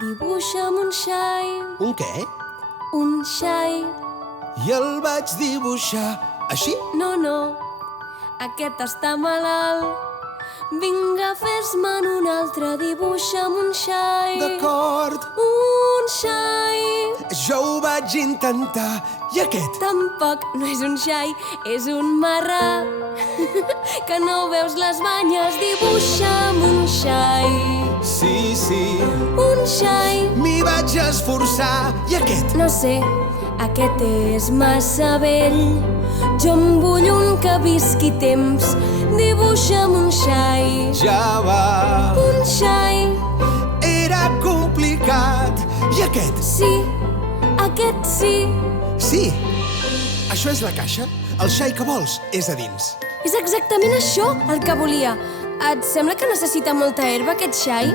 Dibuixa'm un xai, Un què? un xai. I el vaig dibuixar així? No, no, aquest està malalt. Vinga, fes-me'n un altre, dibuixa'm un xai. D'acord, Un xai. jo ho vaig intentar. I aquest? Tampoc no és un xai, és un marrà. Que no veus les banyes, dibuixa'm un xai. Sí, sí, Un xai. m'hi vaig esforçar. I aquest? No sé, aquest és massa vell. Jo en vull un que visqui temps. Dibuixa'm un xai. Ja va, Un xai. era complicat. I aquest? Sí, aquest sí. Sí, això és la caixa. El xai que vols és a dins. És exactament això el que volia. Et sembla que necessita molta herba, aquest xai?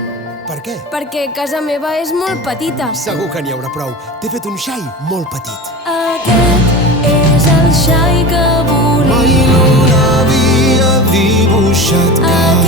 Per què? Perquè casa meva és molt petita. Segur que n'hi haurà prou. T'he fet un xai molt petit. Aquest és el xai que volia. Mai no n'havia dibuixat cap.